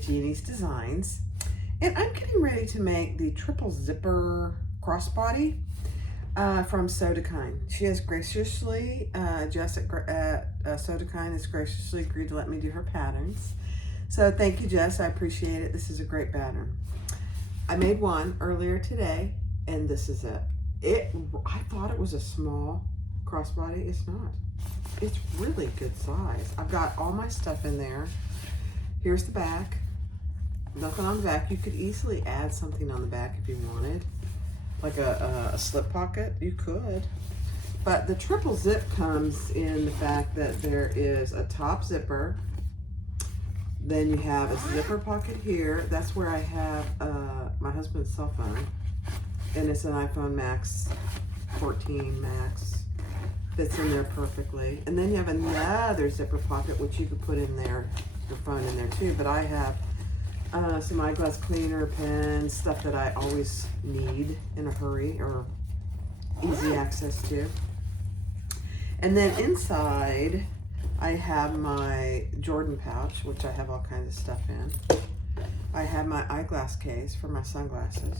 at Jeannie's Designs, and I'm getting ready to make the triple zipper crossbody from Kine. She has graciously, Jess at Kine has graciously agreed to let me do her patterns. So thank you, Jess, I appreciate it. This is a great pattern. I made one earlier today, and this is it. I thought it was a small crossbody. It's not. It's really good size. I've got all my stuff in there. Here's the back. Nothing on the back. You could easily add something on the back if you wanted, like a slip pocket. You could. But the triple zip comes in the fact that there is a top zipper. Then you have a zipper pocket here. That's where I have my husband's cell phone. And it's an iPhone Max 14 Max. Fits in there perfectly. And then you have another zipper pocket, which you could put in there, your phone in there too. But I have some eyeglass cleaner, pens, stuff that I always need in a hurry or easy access to. And then inside, I have my Jordan pouch, which I have all kinds of stuff in. I have my eyeglass case for my sunglasses.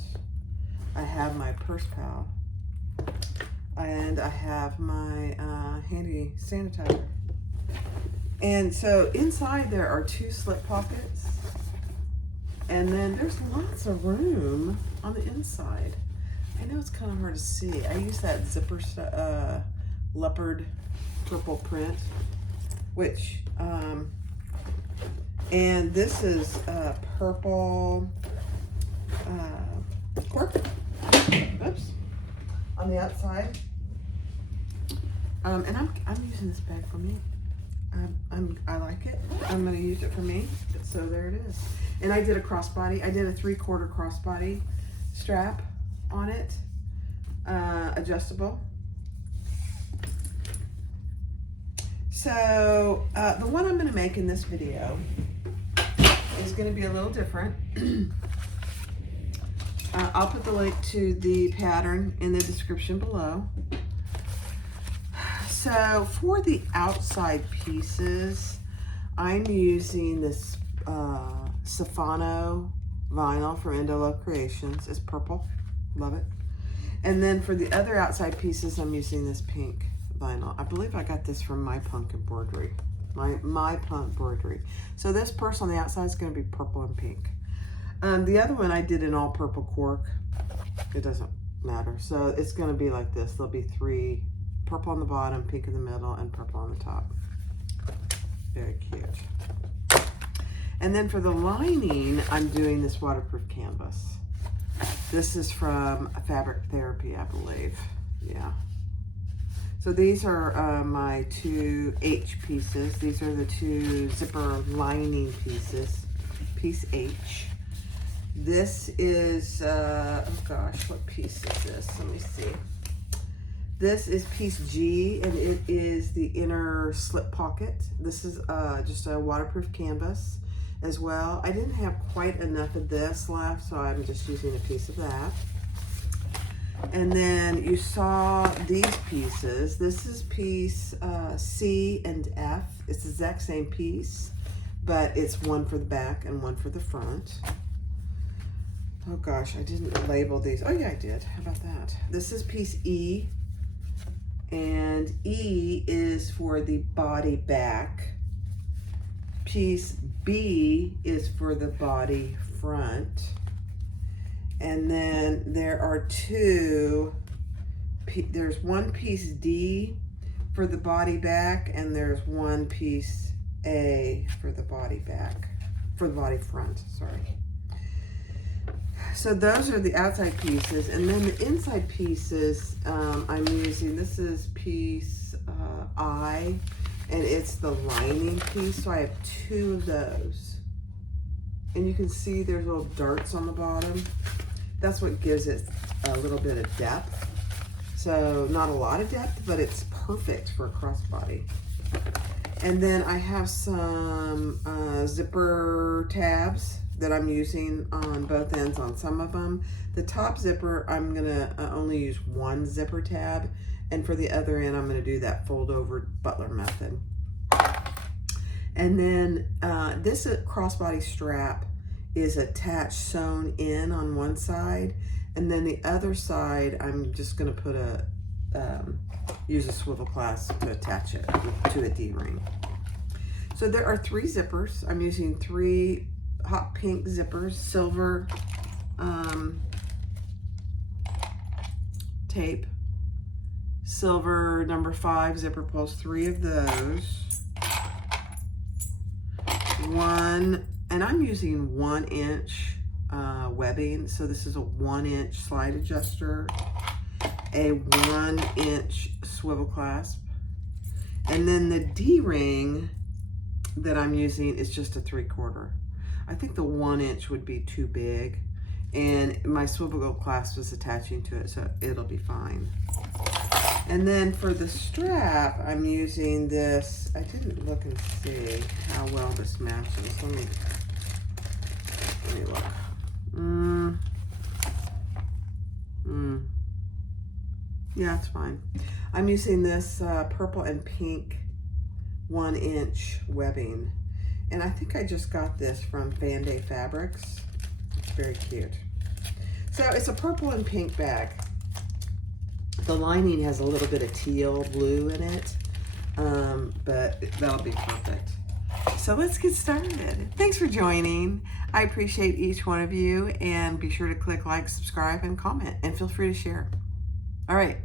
I have my purse pal. And I have my handy sanitizer. And so inside there are 2 slip pockets. And then there's lots of room on the inside. I know it's kind of hard to see. I use that zipper leopard purple print, which, and this is purple cork. Oops. On the outside. And I'm using this bag for me. I like it. I'm gonna use it for me. So there it is. And I did a crossbody. I did a 3/4 crossbody strap on it, adjustable. So the one I'm gonna make in this video is gonna be a little different. I'll put the link to the pattern in the description below. So for the outside pieces, I'm using this Safano vinyl from Indolo Creations. It's purple, love it. And then for the other outside pieces, I'm using this pink vinyl. I believe I got this from My Punk Embroidery, my Punk Embroidery. So this purse on the outside is going to be purple and pink. The other one I did in all purple cork. It doesn't matter. So it's going to be like this. There'll be 3, purple on the bottom, pink in the middle, and purple on the top. Very cute. And then for the lining, I'm doing this waterproof canvas. This is from Fabric Therapy, I believe. Yeah. So these are my 2 H pieces. These are the 2 zipper lining pieces. Piece H. This is, oh gosh, what piece is this? Let me see. This is piece G, and it is the inner slip pocket. This is just a waterproof canvas as well. I didn't have quite enough of this left, so I'm just using a piece of that. And then you saw these pieces. This is piece C and F. It's the exact same piece, but it's one for the back and one for the front. Oh gosh, I didn't label these. Oh yeah, I did. How about that? This is piece E, and E is for the body back. Piece B is for the body front. And then there are 2, there's one piece D for the body back, and there's one piece A for the body back, for the body front, sorry. So those are the outside pieces, and then the inside pieces I'm using, this is piece I, and it's the lining piece, so I have 2 of those. And you can see there's little darts on the bottom. That's what gives it a little bit of depth. So not a lot of depth, but it's perfect for a crossbody. And then I have some zipper tabs that I'm using on both ends on some of them. The top zipper, I'm gonna only use 1 zipper tab, and for the other end, I'm gonna do that fold over butler method. And then this crossbody strap is attached, sewn in on one side, and then the other side I'm just going to put use a swivel clasp to attach it to a D-ring. So there are 3 zippers. I'm using 3 hot pink zippers, silver tape, silver number 5 zipper pulls, 3 of those. One, and I'm using 1-inch webbing, so this is a 1-inch slide adjuster, a 1-inch swivel clasp, and then the D-ring that I'm using is just a 3/4. I think the 1-inch would be too big, and my swivel clasp is attaching to it, so it'll be fine. And then for the strap, I'm using this. I didn't look and see how well this matches. Let me look. Yeah, it's fine. I'm using this purple and pink 1-inch webbing. And I think I just got this from Band-Aid Fabrics. It's very cute. So it's a purple and pink bag. The lining has a little bit of teal blue in it, but that'll be perfect. So let's get started. Thanks for joining. I appreciate each one of you, and be sure to click like, subscribe, and comment, and feel free to share. All right,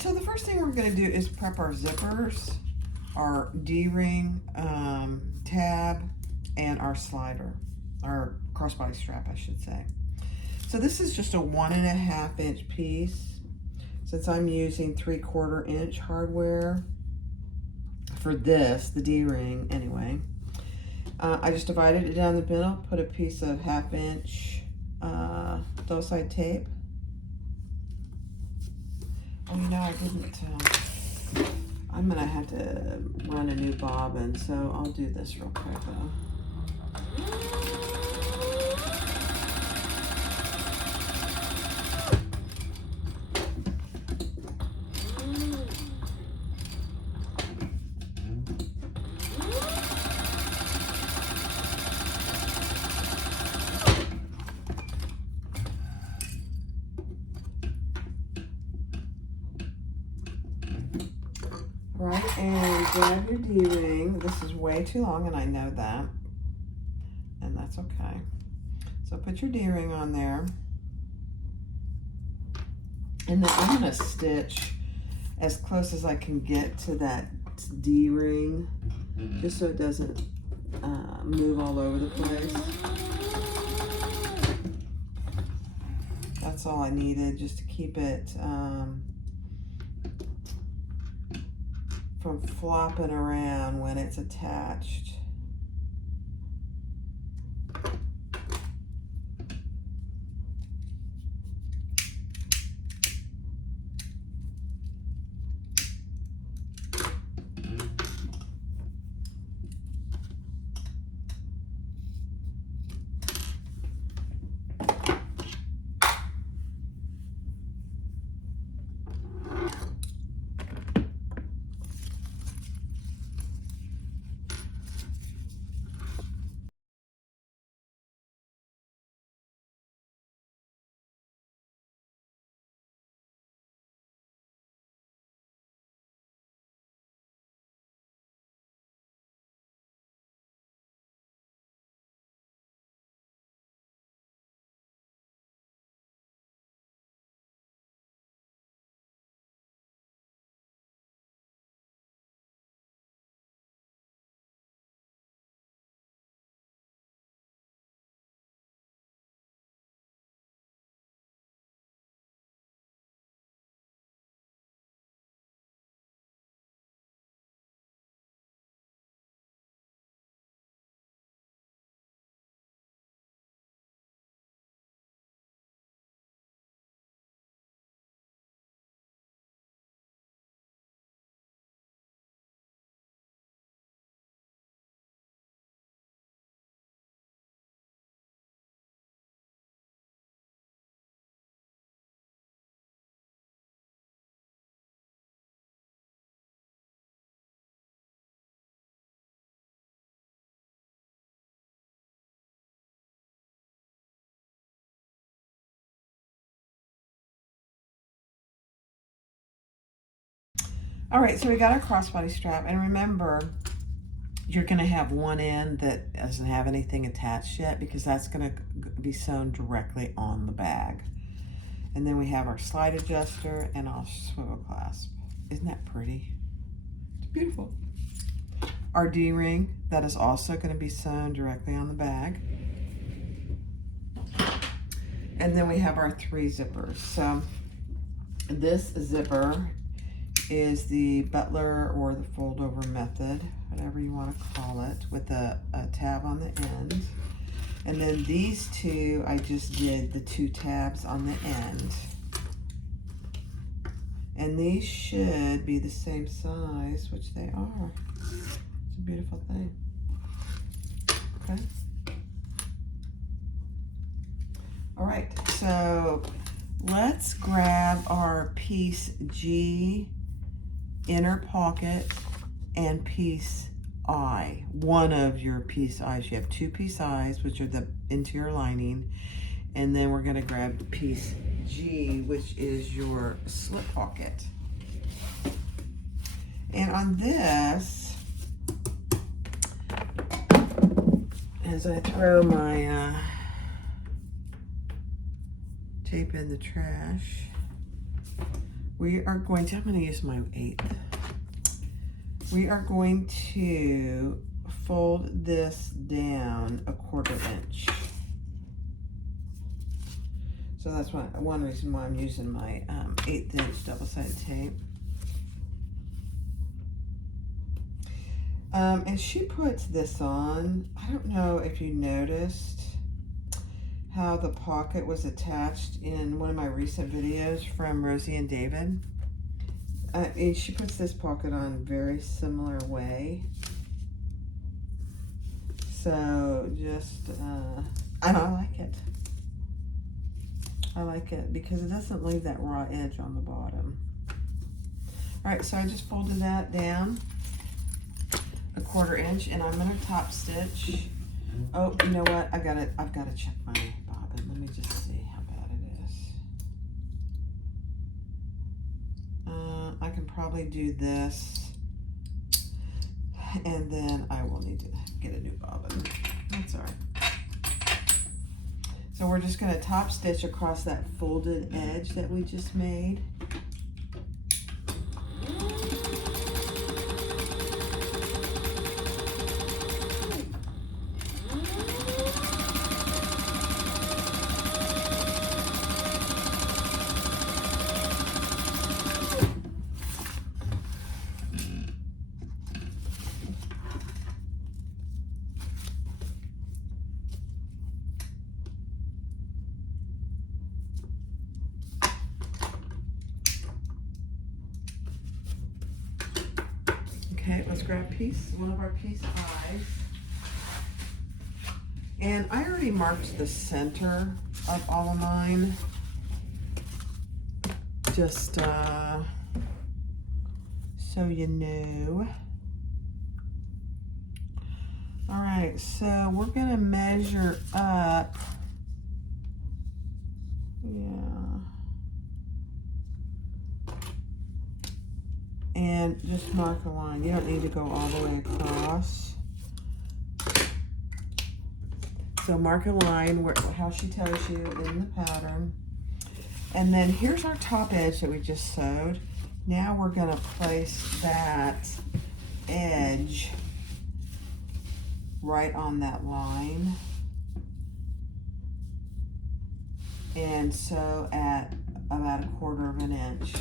so the first thing we're gonna do is prep our zippers, our D-ring, tab, and our slider, our crossbody strap, I should say. So this is just a 1.5-inch piece. Since I'm using 3/4 inch hardware for this, the D-ring anyway, I just divided it down the middle, put a piece of 1/2-inch double side tape. Oh, you know, I didn't, I'm gonna have to run a new bobbin, so I'll do this real quick though. Right, and grab your D-ring. This is way too long, and I know that, and that's okay. So put your D-ring on there, and then I'm gonna stitch as close as I can get to that D-ring, just so it doesn't move all over the place. That's all I needed, just to keep it from flopping around when it's attached. All right, so we got our crossbody strap, and remember, you're gonna have one end that doesn't have anything attached yet because that's gonna be sewn directly on the bag. And then we have our slide adjuster and our swivel clasp. Isn't that pretty? It's beautiful. Our D-ring, that is also gonna be sewn directly on the bag. And then we have our 3 zippers. So this zipper is the butler or the fold over method, whatever you want to call it, with a tab on the end. And then these 2, I just did the 2 tabs on the end. And these should be the same size, which they are. It's a beautiful thing. Okay. All right, so let's grab our piece G, inner pocket, and piece I. One of your piece I's. You have 2 piece I's, which are the interior lining, and then we're gonna grab piece G, which is your slip pocket. And on this, as I throw my tape in the trash, we are going to, I'm going to use my 1/8. We are going to fold this down 1/4 inch. So that's one reason why I'm using my 1/8 inch double-sided tape. And she puts this on. I don't know if you noticed how the pocket was attached in one of my recent videos from Rosie and David. And she puts this pocket on very similar way. So just, and I like it. I like it because it doesn't leave that raw edge on the bottom. All right, so I just folded that down 1/4 inch, and I'm gonna top stitch. Oh, you know what? I've got to check my bobbin. Let me just see how bad it is. I can probably do this, and then I will need to get a new bobbin. That's all right. So we're just going to top stitch across that folded edge that we just made. Okay, let's grab one of our piece I's. And I already marked the center of all of mine. Just so you know. All right, so we're gonna measure up. And just mark a line. You don't need to go all the way across. So mark a line how she tells you in the pattern. And then here's our top edge that we just sewed. Now we're gonna place that edge right on that line. And sew at about 1/4 inch.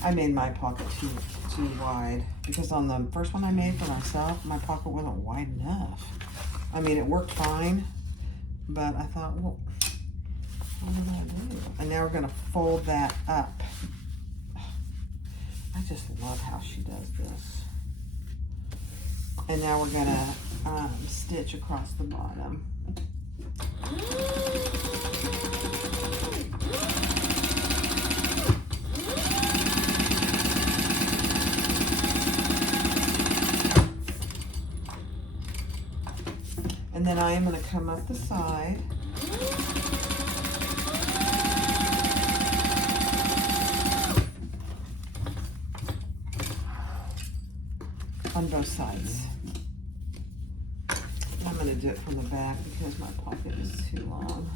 I made my pocket too wide because on the first one I made for myself, my pocket wasn't wide enough. I mean, it worked fine, but I thought, well, what am I gonna do? And now we're gonna fold that up. I just love how she does this. And now we're gonna stitch across the bottom. then I am going to come up the side. On both sides. I'm going to do it from the back because my pocket is too long.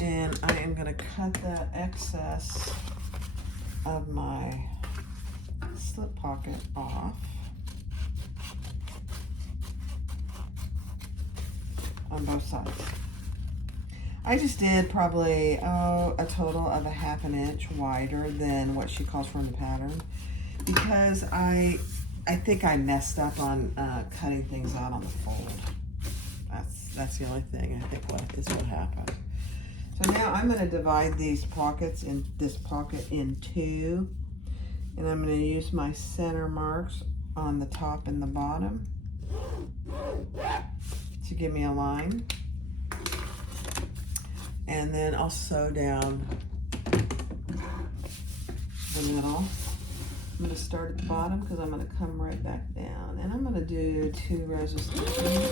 And I am going to cut that excess of my slip pocket off on both sides. I just did probably a total of a ½ inch wider than what she calls for in the pattern, because I think I messed up on cutting things out on the fold. That's the only thing I think what happened. So now I'm going to divide these pockets in this pocket in two, and I'm going to use my center marks on the top and the bottom to give me a line. And then I'll sew down the middle. I'm going to start at the bottom because I'm going to come right back down. And I'm going to do 2 rows of stitching.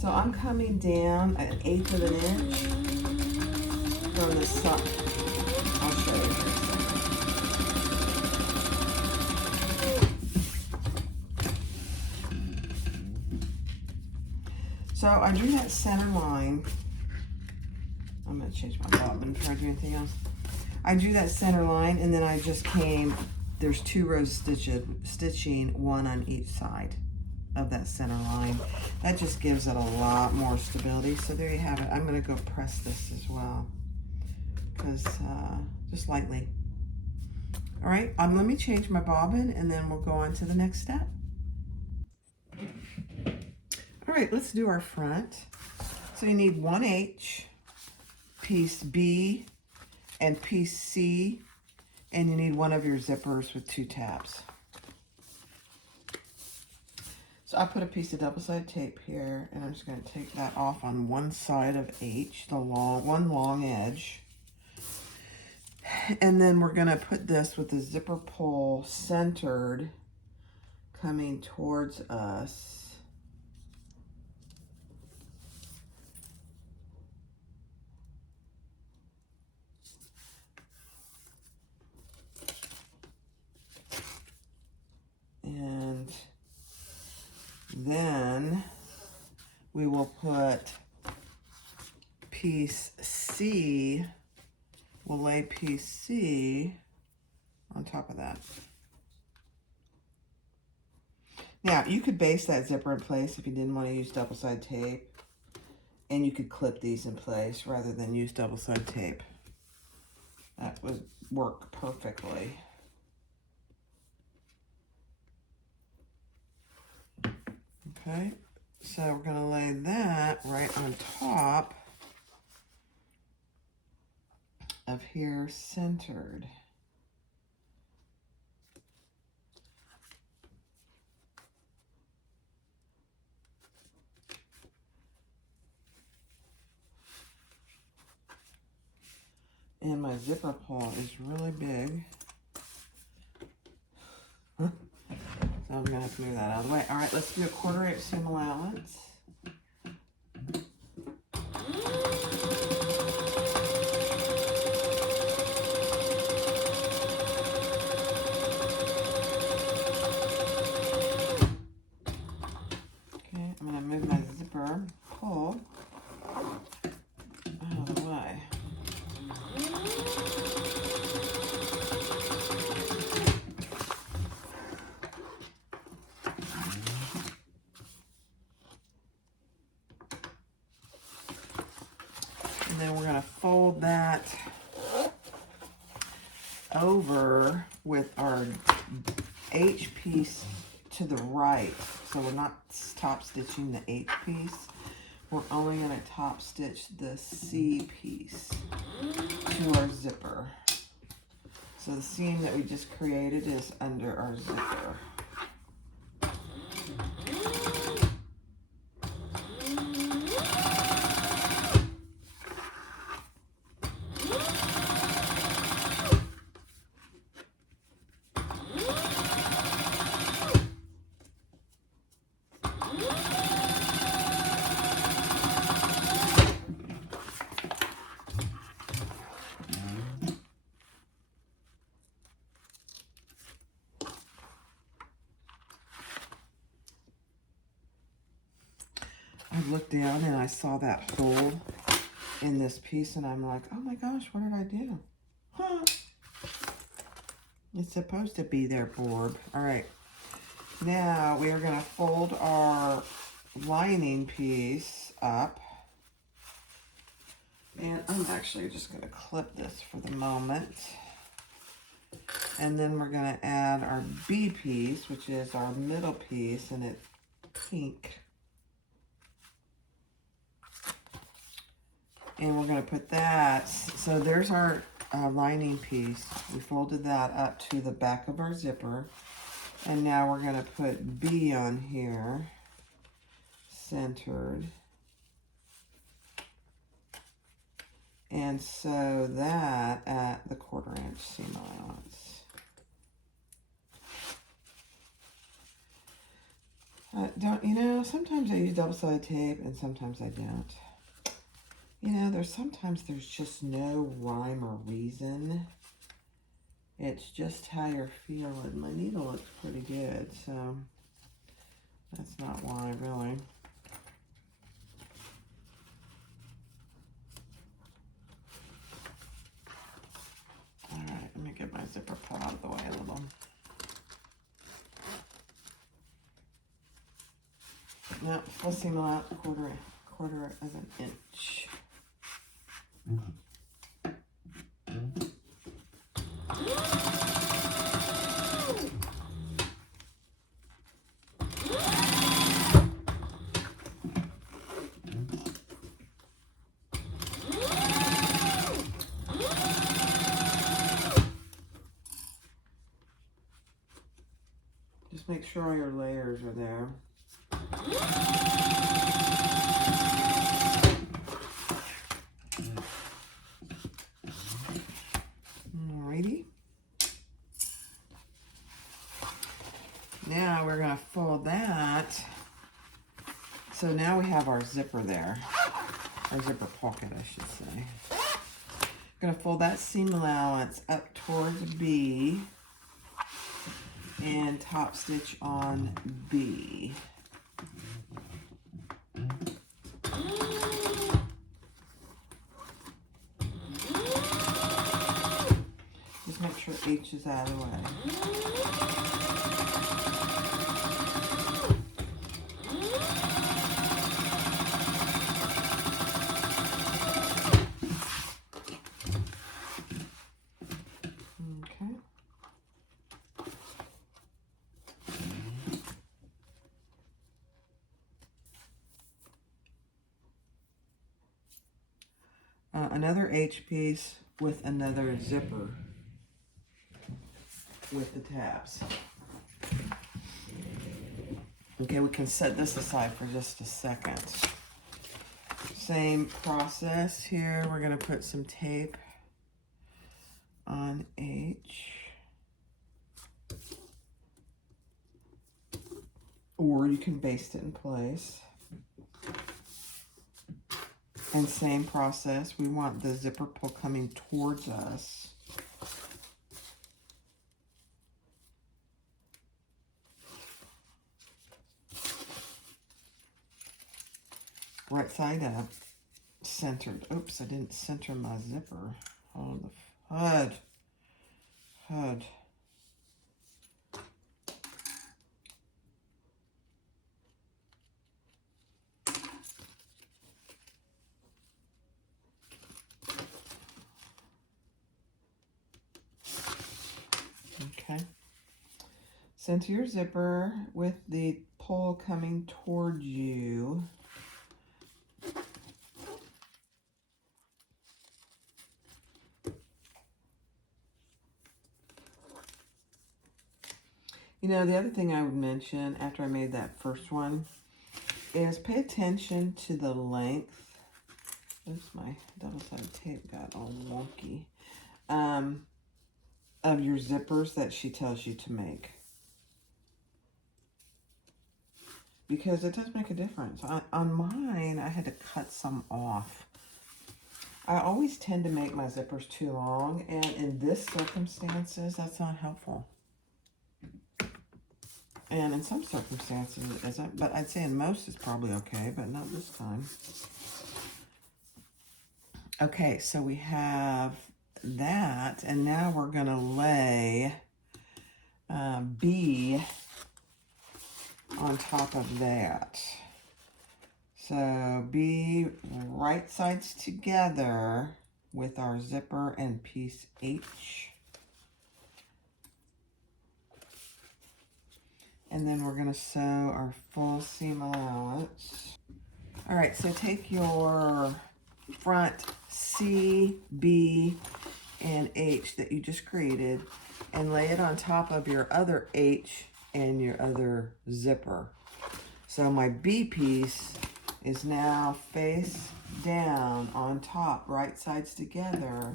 So I'm coming down at 1/8 of an inch from the side. I'll show you here. So I drew that center line. I'm going to change my bobbin before I do anything else. I drew that center line, and then I just came, there's 2 rows of stitching, 1 on each side of that center line. That just gives it a lot more stability. So there you have it. I'm going to go press this as well, because just lightly. All right, let me change my bobbin, and then we'll go on to the next step. All right, let's do our front. So you need 1H, piece B, and piece C, and you need one of your zippers with 2 tabs. So I put a piece of double-sided tape here, and I'm just going to take that off on one side of H, the one long edge. And then we're going to put this with the zipper pull centered, coming towards us. And then we will put piece C, we'll lay piece C on top of that. Now, you could base that zipper in place if you didn't want to use double-sided tape, and you could clip these in place rather than use double-sided tape. That would work perfectly. Okay, so we're going to lay that right on top of here, centered. And my zipper pull is really big. So I'm going to have to move that out of the way. All right, let's do a 1/4 seam allowance. Okay, I'm going to move my zipper pull out of the way. And then we're going to fold that over with our H piece to the right. So we're not top stitching the H piece. We're only going to top stitch the C piece to our zipper. So the seam that we just created is under our zipper. I looked down and I saw that hole in this piece and I'm like, oh my gosh, what did I do? Huh. It's supposed to be there, Borb. All right, now we are gonna fold our lining piece up. And I'm actually just gonna clip this for the moment. And then we're gonna add our B piece, which is our middle piece, and it's pink. And we're going to put that, so there's our lining piece. We folded that up to the back of our zipper. And now we're going to put B on here, centered. And sew that at the 1/4 inch seam allowance. You know, sometimes I use double-sided tape and sometimes I don't. You know, sometimes there's just no rhyme or reason. It's just how you're feeling. My needle looks pretty good, so that's not why, really. All right, let me get my zipper pulled out of the way a little. Now, full seam allowance, quarter of an inch. Just make sure all your layers are there. Alrighty. Now we're going to fold that. So now we have our zipper there. Our zipper pocket, I should say. I'm going to fold that seam allowance up towards B and top stitch on B. Just make sure H is out of the way. Okay. Another H piece with another zipper with the tabs. Okay, we can set this aside for just a second. Same process here. We're going to put some tape on H. Or you can baste it in place. And same process, we want the zipper pull coming towards us. Right side up, centered. Oops, I didn't center my zipper. Oh, the hood. Okay. Center your zipper with the pull coming towards you. You know, the other thing I would mention after I made that first one is pay attention to the length. Oops, my double-sided tape got all wonky. Of your zippers that she tells you to make. Because it does make a difference. On mine, I had to cut some off. I always tend to make my zippers too long, and in this circumstances, that's not helpful. And in some circumstances it isn't, but I'd say in most it's probably okay, but not this time. Okay, so we have that, and now we're gonna lay B on top of that. So B right sides together with our zipper and piece H. And then we're gonna sew our full seam allowance. All right, so take your front C, B, and H that you just created and lay it on top of your other H and your other zipper. So my B piece is now face down on top, right sides together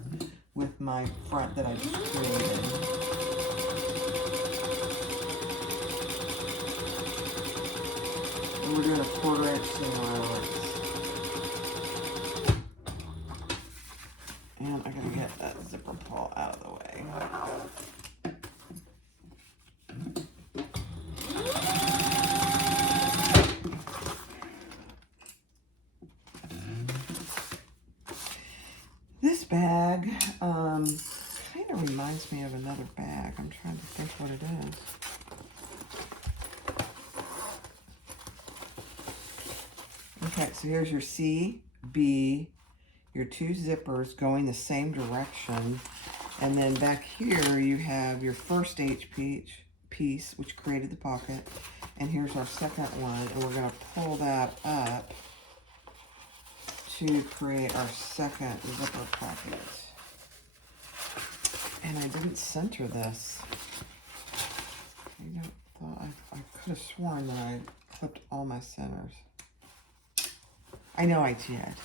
with my front that I just created. And we're doing a 1/4 inch seam allowance. And I gotta get that zipper pull out of the way. This bag kind of reminds me of another bag. I'm trying to think what it is. Okay, so here's your C, B, your 2 zippers going the same direction. And then back here you have your first H piece, which created the pocket. And here's our second one, and we're gonna pull that up to create our second zipper pocket. And I didn't center this. I could have sworn that I clipped all my centers. I know I did.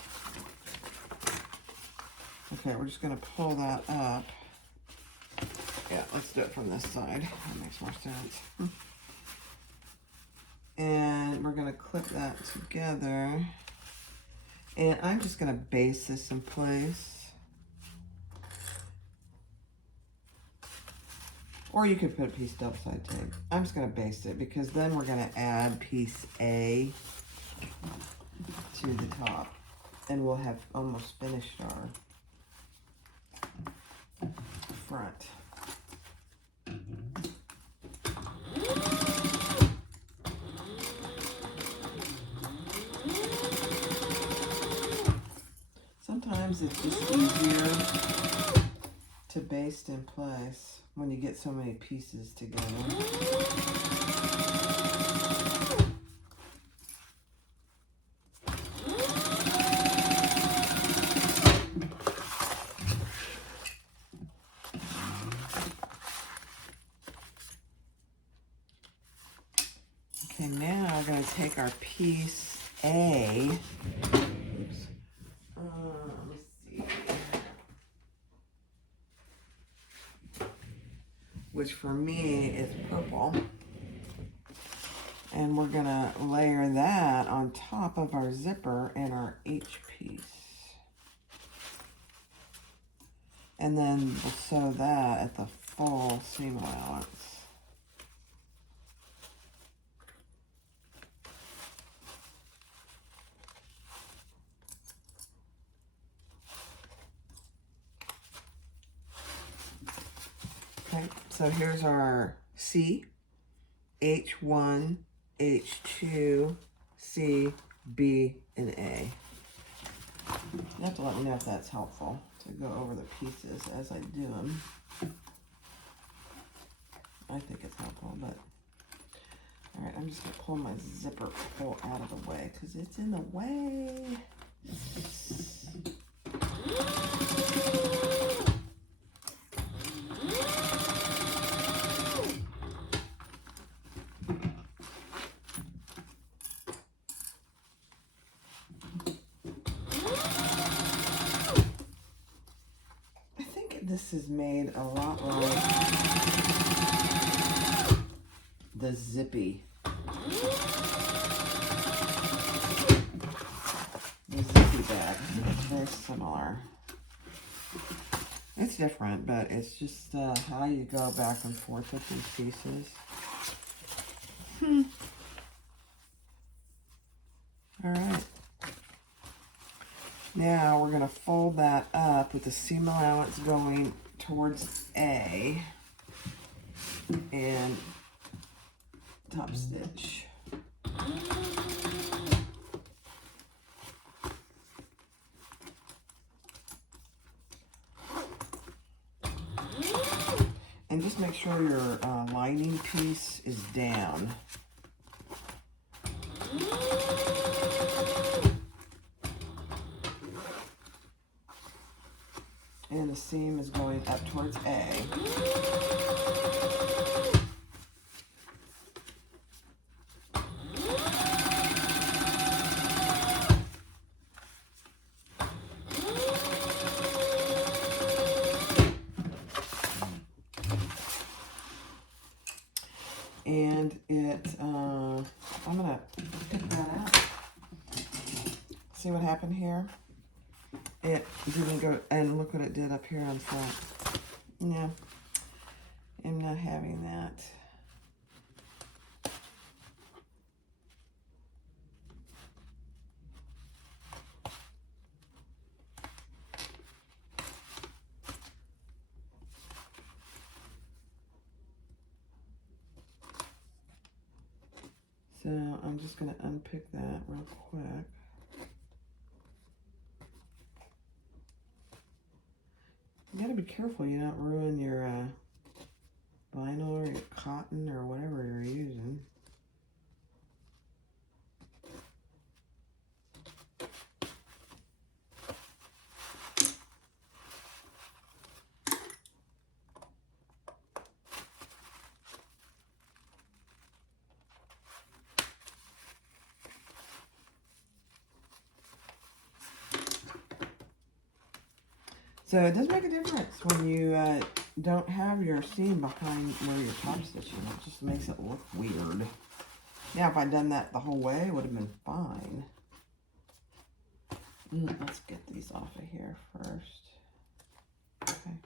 Okay, we're just gonna pull that up. Yeah, let's do it from this side. That makes more sense. And we're gonna clip that together. And I'm just gonna base this in place. Or you could put a piece double side tape. I'm just gonna base it because then we're gonna add piece A to the top. And we'll have almost finished our front. Sometimes it's just easier to baste in place when you get so many pieces together. Okay, now we're going to take our piece A. Oops. Let's see. Which for me is purple. And we're going to layer that on top of our zipper and our H piece. And then we'll sew that at the full seam allowance. Okay, so here's our C, H1, H2, C, B, and A. You have to let me know if that's helpful to go over the pieces as I do them. I think it's helpful, but all right, I'm just gonna pull my zipper pull out of the way because it's in the way. this is made a lot like the Zippy. The Zippy bag. It's very similar. It's different, but it's just how you go back and forth with these pieces. All right. Now we're going to fold that up with the seam allowance going towards A and top stitch. And just make sure your lining piece is down. And the seam is going up towards A. And it, I'm gonna pick that out. See what happened here? It didn't go, and look what it did up here on front. Yeah, I'm not having that. So I'm just gonna unpick that real quick. You gotta be careful you don't ruin your vinyl or your cotton or whatever you're using. So it does make a difference when you don't have your seam behind where you're top stitching. It just makes it look weird. Now, if I'd done that the whole way, it would have been fine. Let's get these off of here first. Okay.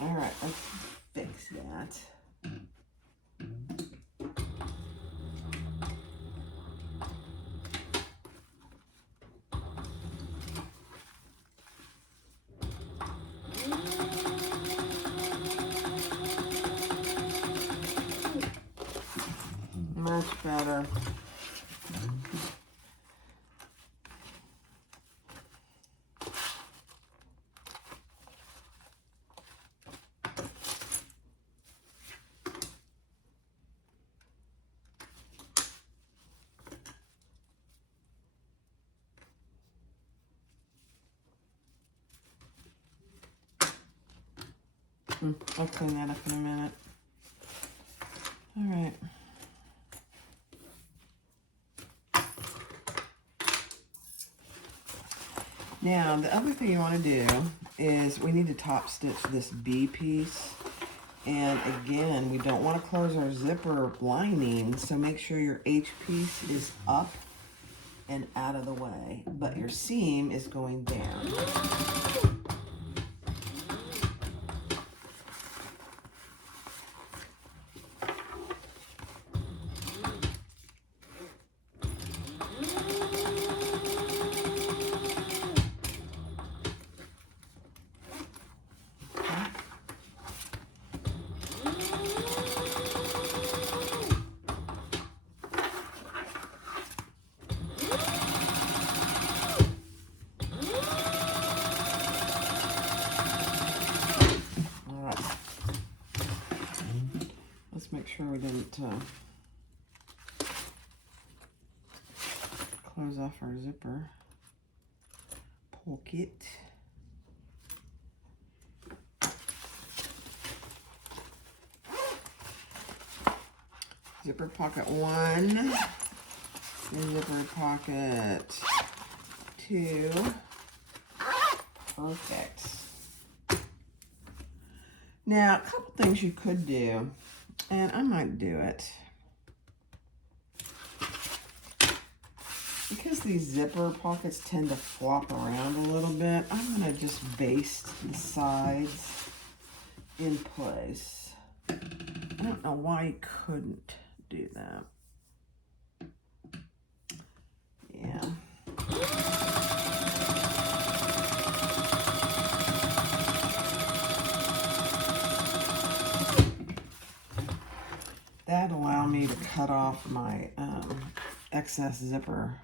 All right, let's fix that. Much better. I'll clean that up in a minute. All right. Now, the other thing you want to do is we need to top stitch this B piece. And again, we don't want to close our zipper lining, so make sure your H piece is up and out of the way, but your seam is going down. Make sure we didn't close off our zipper pocket. Zipper pocket 1, zipper pocket 2. Perfect. Now, a couple things you could do, and I might do it. Because these zipper pockets tend to flop around a little bit, I'm going to just baste the sides in place. I don't know why you couldn't do that. Yeah. That'd allow me to cut off my excess zipper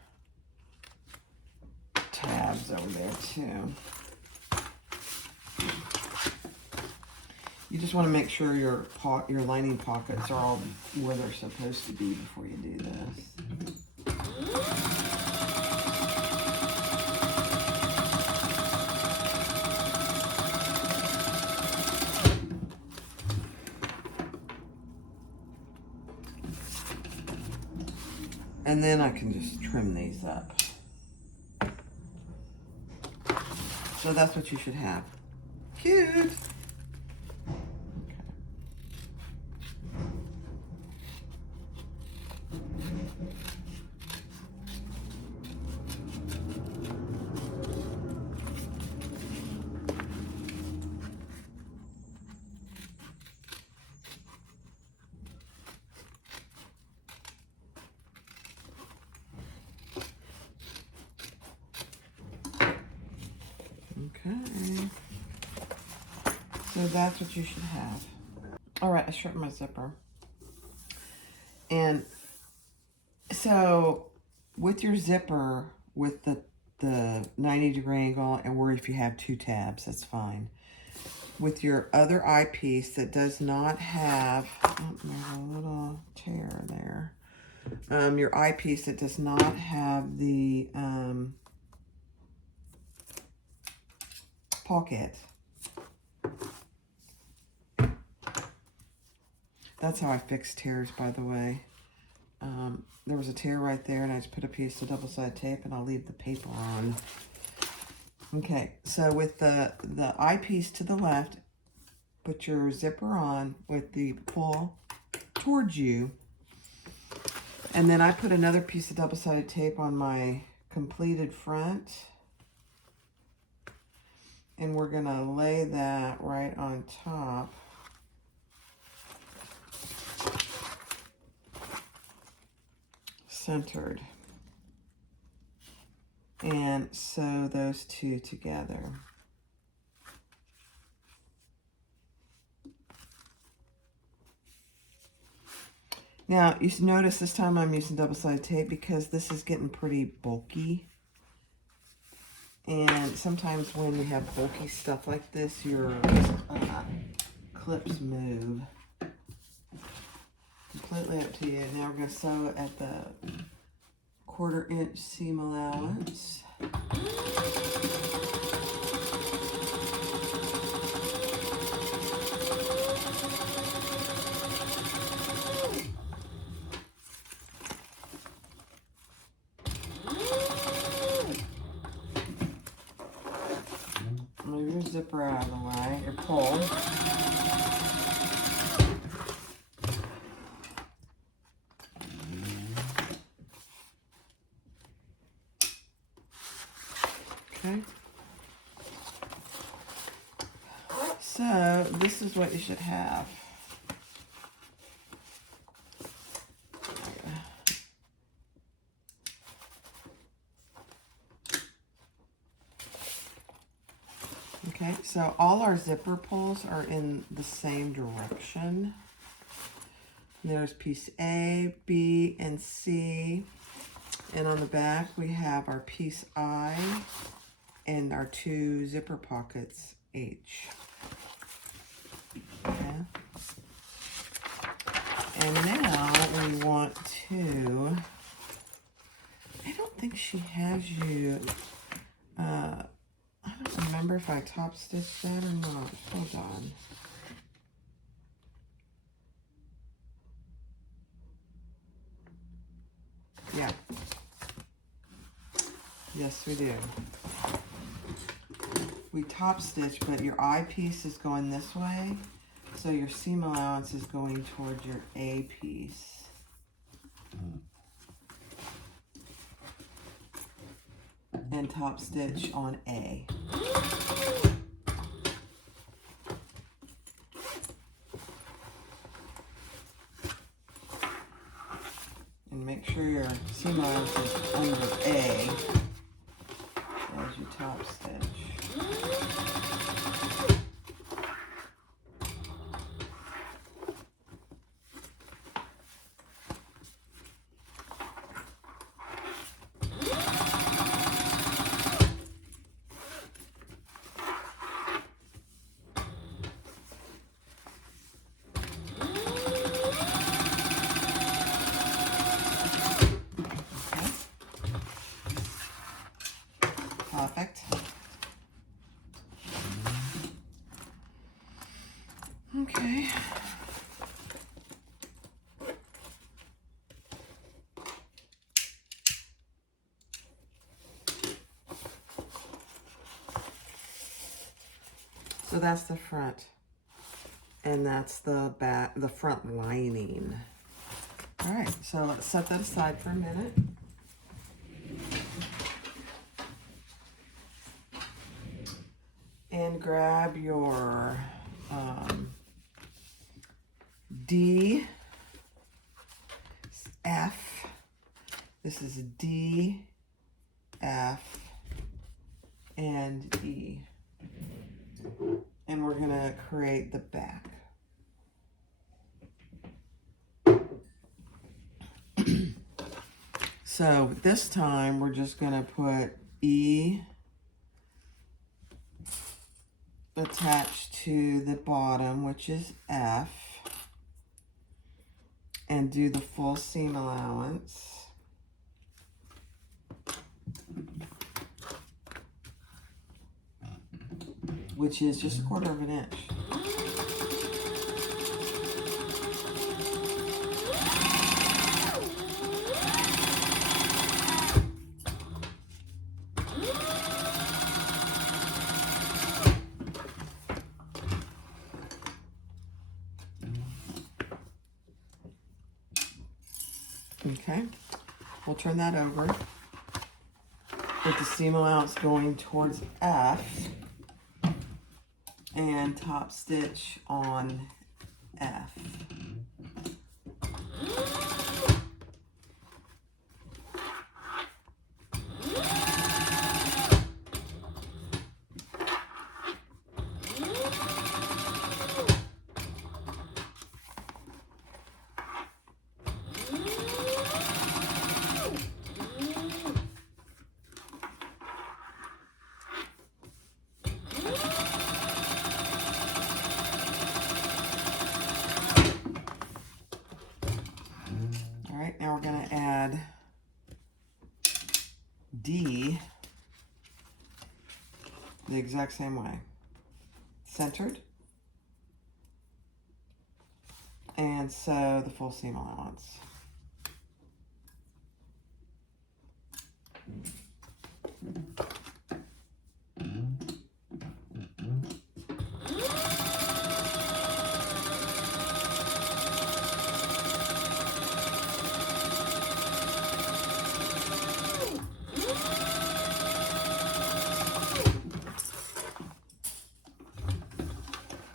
tabs over there too. You just want to make sure your lining pockets are all where they're supposed to be before you do this. And then I can just trim these up. So that's what you should have. Cute. Okay, so that's what you should have. All right, I shortened my zipper. And so with your zipper, with the 90-degree angle, or if you have 2 tabs, that's fine. With your other eyepiece that does not have, oh, there's a little tear there. Your eyepiece that does not have the pocket. That's how I fix tears, by the way. There was a tear right there, and I just put a piece of double-sided tape, and I'll leave the paper on. Okay, so with the eyepiece to the left, put your zipper on with the pull towards you. And then I put another piece of double-sided tape on my completed front. And we're going to lay that right on top. Centered. And sew those two together. Now, you notice this time I'm using double-sided tape because this is getting pretty bulky. And sometimes when you have bulky stuff like this, your clips move. Completely up to you. Now we're going to sew at the 1/4 inch seam allowance. Move your zipper out of the way, or pull. Okay. So this is what you should have. Okay, so all our zipper pulls are in the same direction. There's piece A, B, and C. And on the back, we have our piece I and our 2 zipper pockets H. Okay. And now we want to, I don't think she has you, I don't remember if I top stitched that or not. Hold on. Yeah. Yes, we do. We top stitch, but your eyepiece is going this way. So your seam allowance is going towards your A piece. And top stitch on A. And make sure your seam allowance is under A as you top stitch. Perfect. Okay. So that's the front. And that's the back, the front lining. All right, so let's set that aside for a minute. And grab your D, F. This is D, F, and E. And we're going to create the back. So this time we're just going to put E attached to the bottom, which is F, and do the full seam allowance. Which is just 1/4 of an inch. Okay, we'll turn that over with the seam allowance going towards F and top stitch on F. Now we're going to add D the exact same way. Centered. And sew the full seam allowance.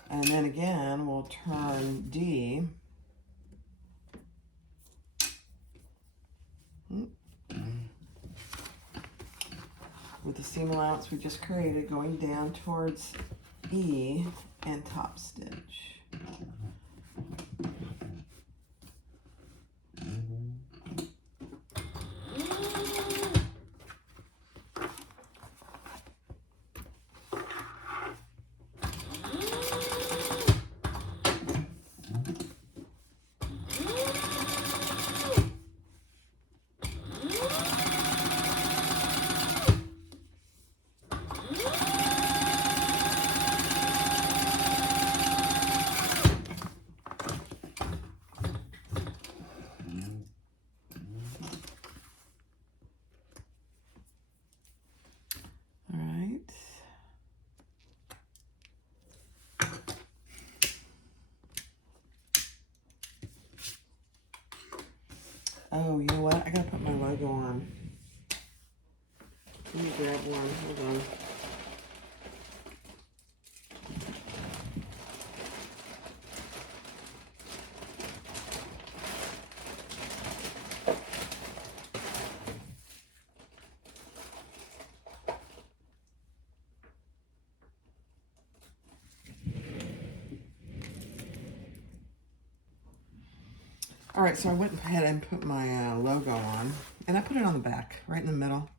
And then again, we'll turn D with the seam allowance we just created going down towards E and top stitch. Oh, you know what? I gotta put my logo on. Let me grab one. Hold on. All right, so I went ahead and put my logo on, and I put it on the back, right in the middle.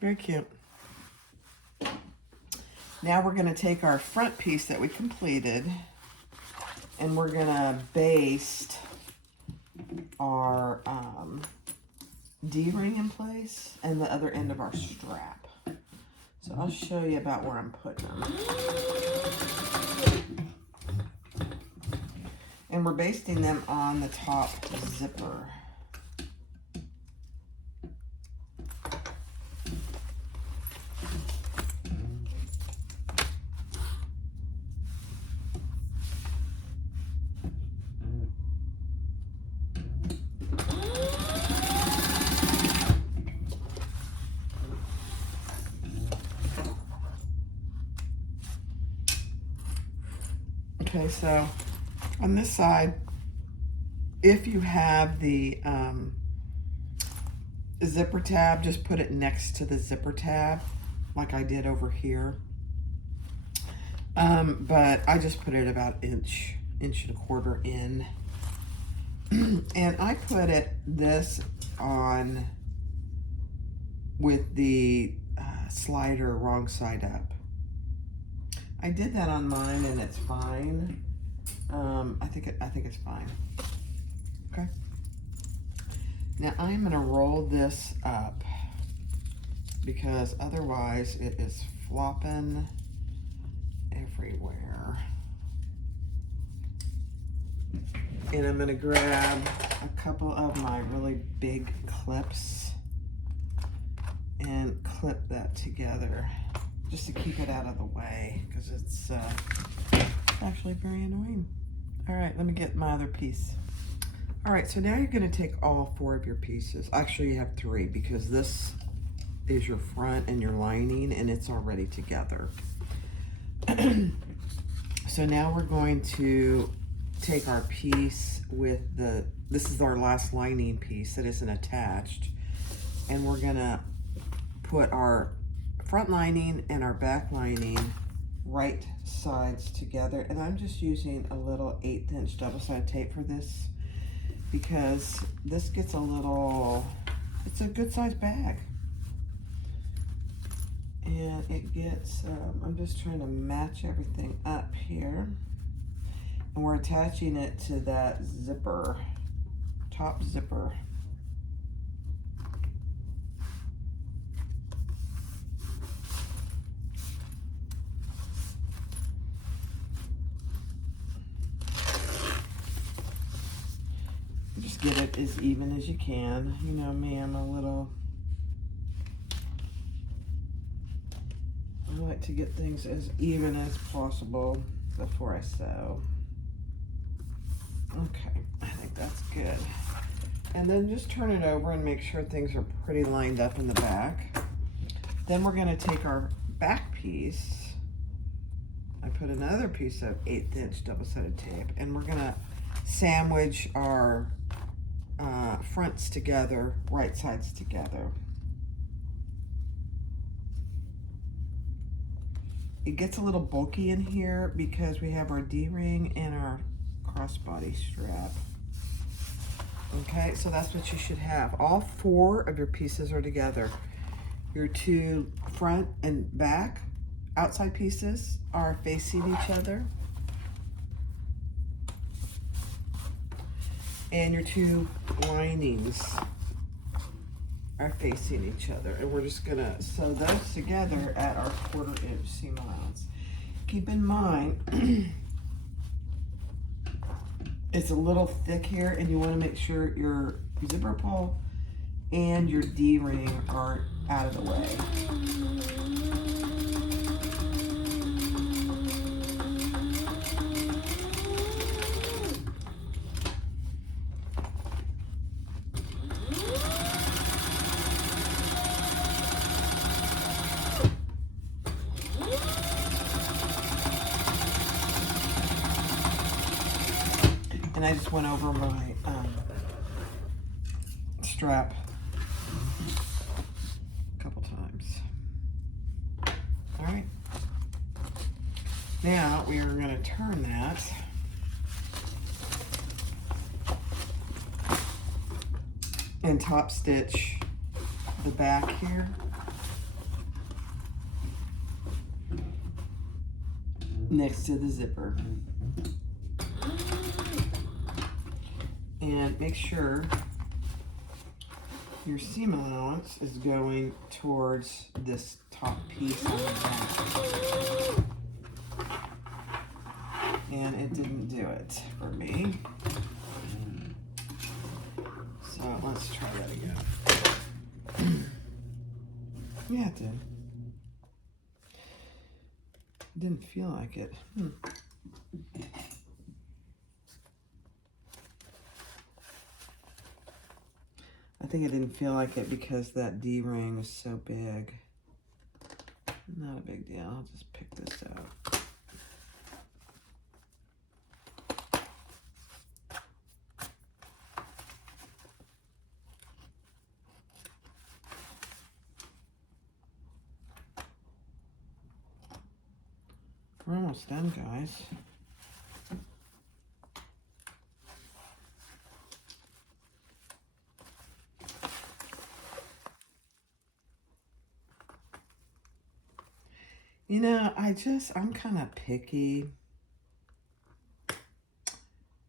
Very cute. Now we're going to take our front piece that we completed, and we're going to baste our D-ring in place and the other end of our strap. So I'll show you about where I'm putting them. And we're basting them on the top zipper. Okay, so on this side, if you have the zipper tab, just put it next to the zipper tab, like I did over here. But I just put it about inch and a quarter in. And I put this on with the slider wrong side up. I did that on mine and it's fine. I think it's fine. Okay. Now I'm gonna roll this up because otherwise it is flopping everywhere. And I'm gonna grab a couple of my really big clips and clip that together just to keep it out of the way because it's actually very annoying. All right, let me get my other piece. All right, so now you're gonna take all 4 of your pieces. Actually, you have 3 because this is your front and your lining and it's already together. So now we're going to take our piece with this is our last lining piece that isn't attached, and we're gonna put our front lining and our back lining right sides together. And I'm just using a little 1/8 inch double-sided tape for this because this gets a little, it's a good sized bag. And it gets, I'm just trying to match everything up here. And we're attaching it to that zipper, top zipper. Just get it as even as you can. You know me, I like to get things as even as possible before I sew. Okay, I think that's good. And then just turn it over and make sure things are pretty lined up in the back. Then we're gonna take our back piece. I put another piece of 1/8 inch double-sided tape, and we're gonna sandwich our fronts together, right sides together. It gets a little bulky in here because we have our D-ring and our crossbody strap. Okay, so that's what you should have. All 4 of your pieces are together. Your 2 front and back outside pieces are facing each other. And your 2 linings are facing each other. And we're just gonna sew those together at our 1/4 inch seam allowance. Keep in mind, it's a little thick here and you wanna make sure your zipper pull and your D-ring are out of the way. I just went over my strap a couple times. All right. Now we are going to turn that and top stitch the back here. Next to the zipper. And make sure your seam allowance is going towards this top piece on the back. And it didn't do it for me. So let's try that again. Yeah, it did. It didn't feel like it. I think it didn't feel like it because that D-ring is so big. Not a big deal. I'll just pick this out. We're almost done, guys. You know, I'm kind of picky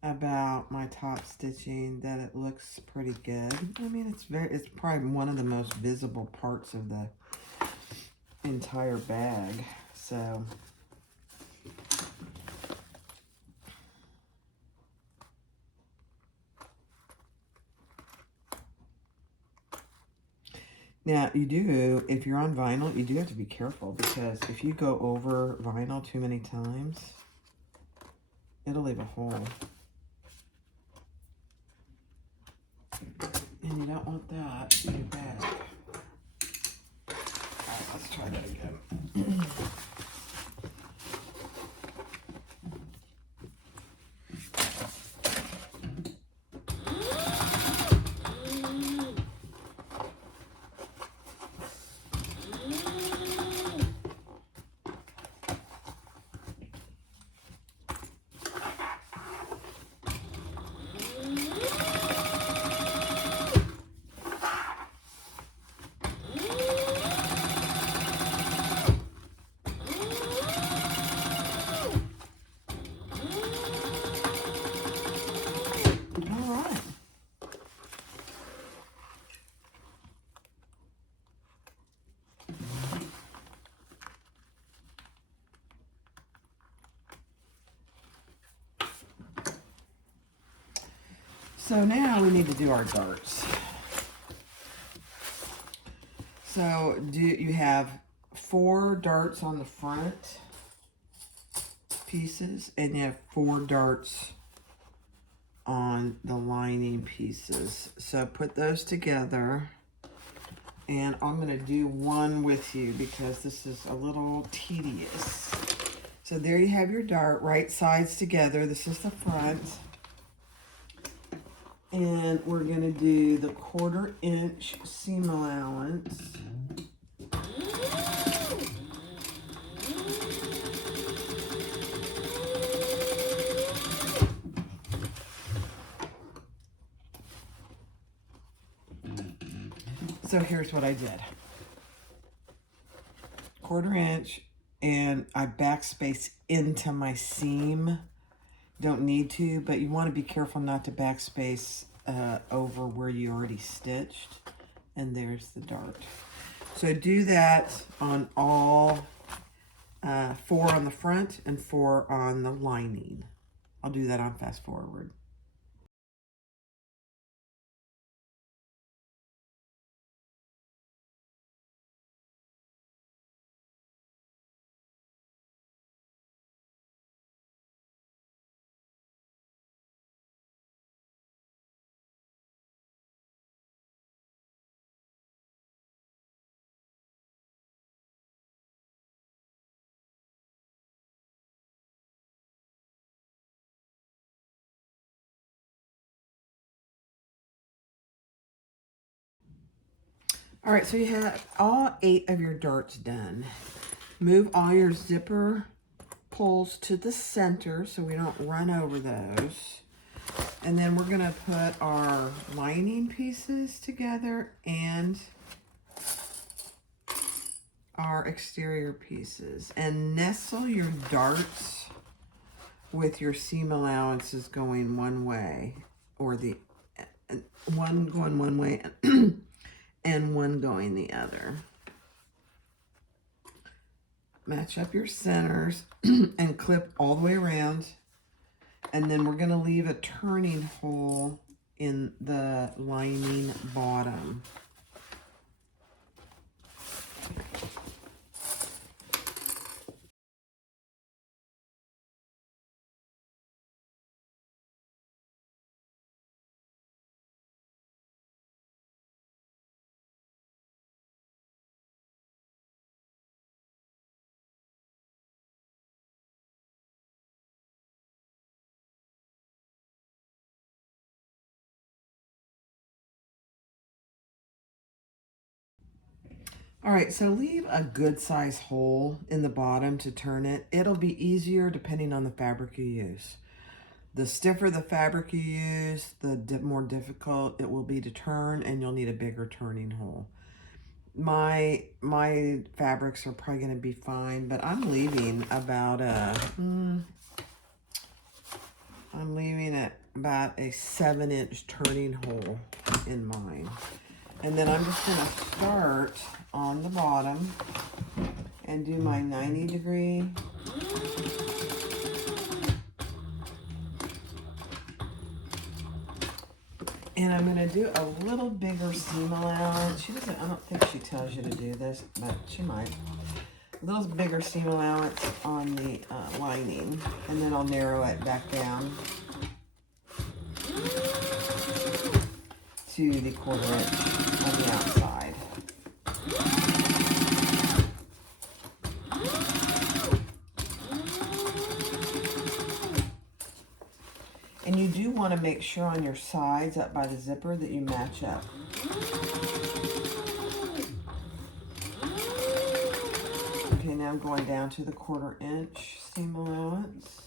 about my top stitching, that it looks pretty good. I mean, it's probably one of the most visible parts of the entire bag. So now you do, if you're on vinyl, you do have to be careful, because if you go over vinyl too many times, it'll leave a hole. And you don't want that in your bag. All right, let's try that again. So now we need to do our darts. So you have 4 darts on the front pieces, and you have 4 darts on the lining pieces. So put those together, and I'm going to do one with you because this is a little tedious. So there you have your dart, right sides together. This is the front. And we're going to do the 1/4 inch seam allowance. So here's what I did. 1/4 inch, and I backspace into my seam. Don't need to, but you want to be careful not to backspace over where you already stitched. And there's the dart. So do that on all 4 on the front and 4 on the lining. I'll do that on fast forward. All right, so you have all 8 of your darts done. Move all your zipper pulls to the center so we don't run over those. And then we're gonna put our lining pieces together and our exterior pieces. And nestle your darts with your seam allowances going one way, or the one going one way and one going the other. Match up your centers and clip all the way around. And then we're going to leave a turning hole in the lining bottom. All right, so leave a good size hole in the bottom to turn it. It'll be easier depending on the fabric you use. The stiffer the fabric you use, the more difficult it will be to turn, and you'll need a bigger turning hole. My fabrics are probably going to be fine, but I'm leaving about I'm leaving about a 7-inch turning hole in mine. And then I'm just going to start on the bottom and do my 90-degree. And I'm going to do a little bigger seam allowance. She doesn't, I don't think she tells you to do this, but she might. A little bigger seam allowance on the lining, and then I'll narrow it back down to the 1/4 inch on the outside. And you do want to make sure on your sides up by the zipper that you match up. Okay, now I'm going down to the 1/4 inch seam allowance.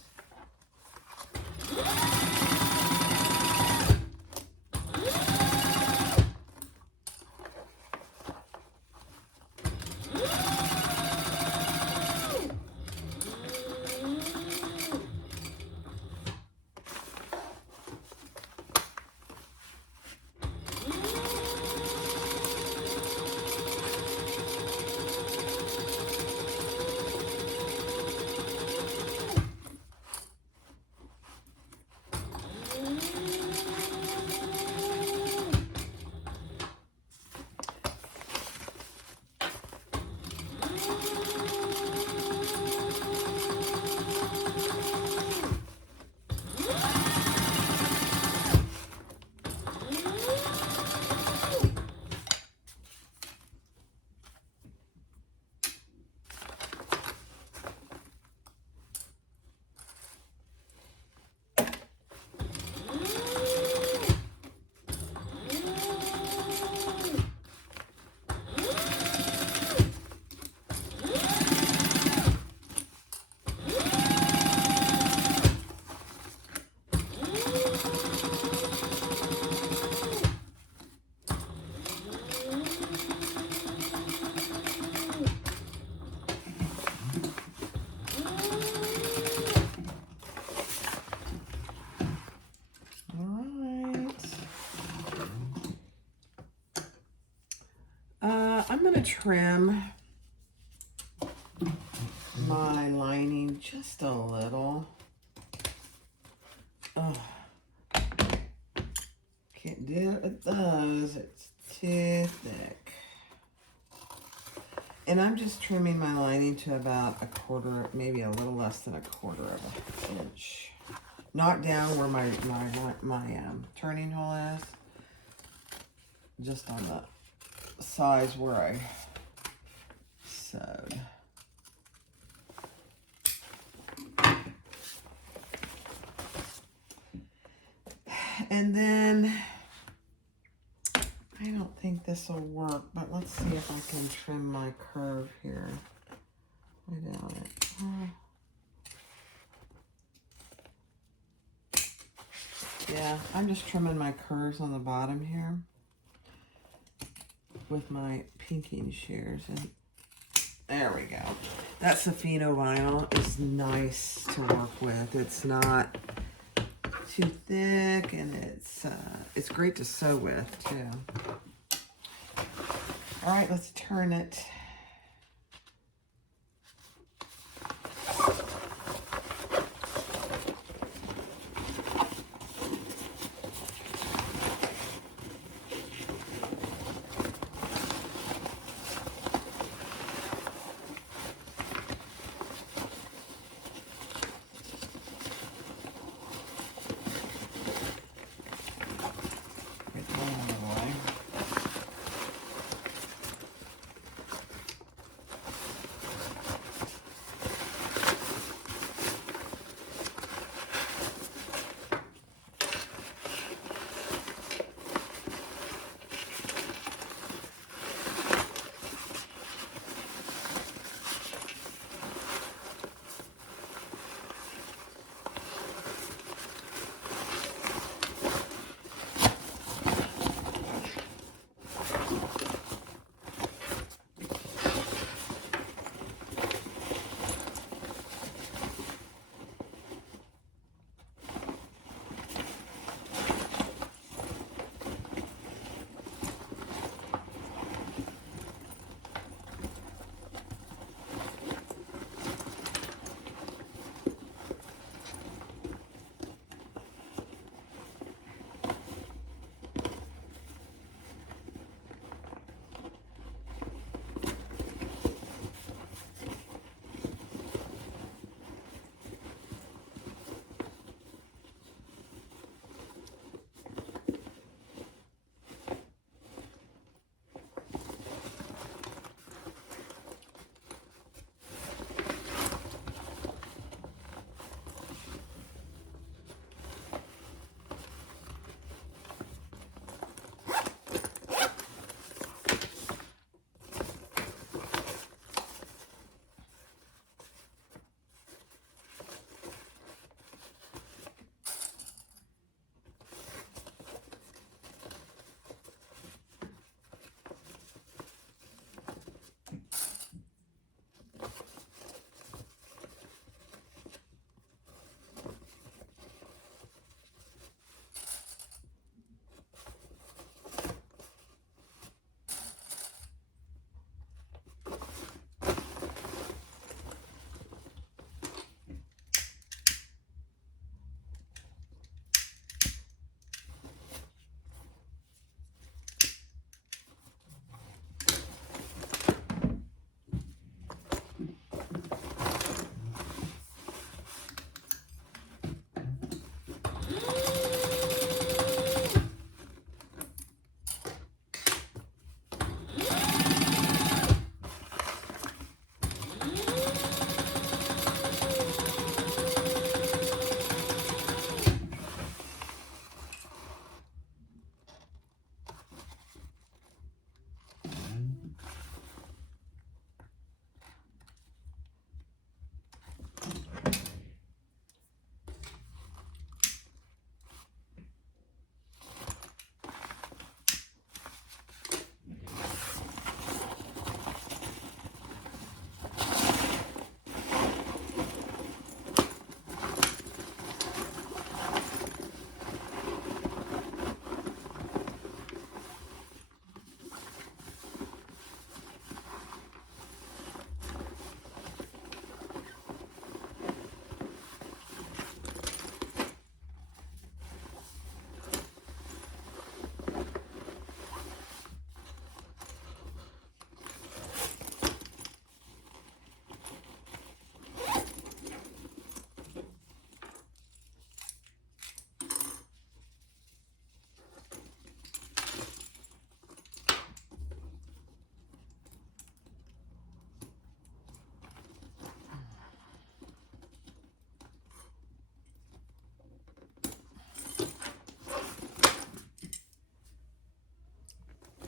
I'm going to trim my lining just a little. Oh, can't do it with those. It's too thick. And I'm just trimming my lining to about 1/4, maybe a little less than 1/4 of an inch. Not down where my turning hole is. Just on the size where I sewed. And then I don't think this will work, but let's see if I can trim my curve here. I doubt it. Yeah, I'm just trimming my curves on the bottom here with my pinking shears, and there we go. That Safino vinyl is nice to work with. It's not too thick, and it's great to sew with too. All right, let's turn it.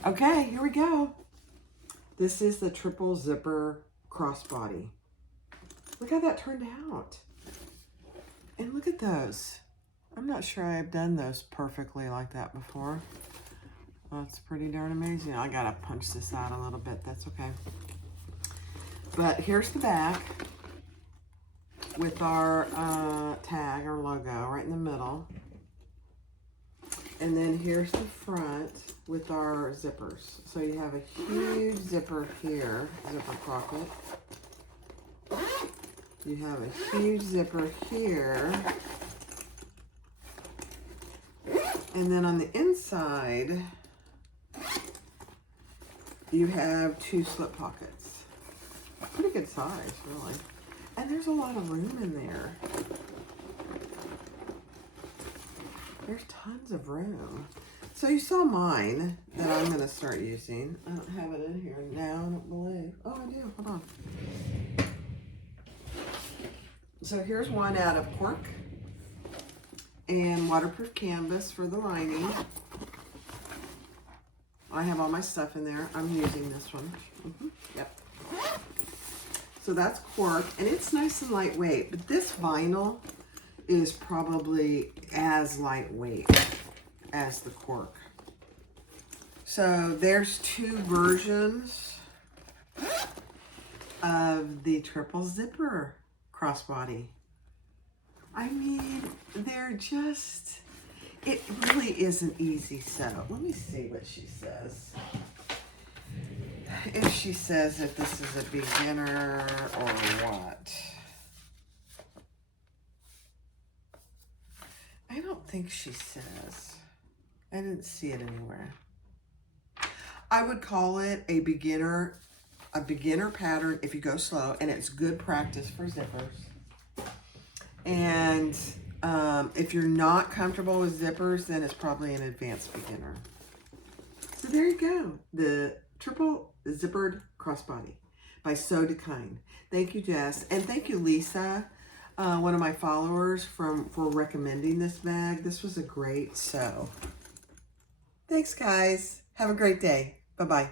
Okay, here we go. This is the triple zipper crossbody. Look how that turned out. And look at those. I'm not sure I've done those perfectly like that before. That's pretty darn amazing. I gotta punch this out a little bit. That's okay. But here's the back with our tag, our logo, right in the middle. And then here's the front with our zippers. So you have a huge zipper here, zipper pocket. You have a huge zipper here. And then on the inside, you have 2 slip pockets. Pretty good size, really. And there's a lot of room in there. There's tons of room. So you saw mine that I'm going to start using. I don't have it in here now, I don't believe. Oh, I do. Hold on. So here's one out of cork and waterproof canvas for the lining. I have all my stuff in there. I'm using this one. Yep. So that's cork, and it's nice and lightweight, but this vinyl is probably as lightweight as the cork. So there's 2 versions of the triple zipper crossbody. I mean, they're just, it really is an easy setup. Let me see what she says. If she says if this is a beginner or what. I don't think she says. I didn't see it anywhere. I would call it a beginner pattern if you go slow, and it's good practice for zippers. And if you're not comfortable with zippers, then it's probably an advanced beginner. So there you go. The triple zippered crossbody by Kine. Thank you, Jess. And thank you, Lisa, one of my followers, for recommending this bag. This was a great sew. Thanks, guys. Have a great day. Bye-bye.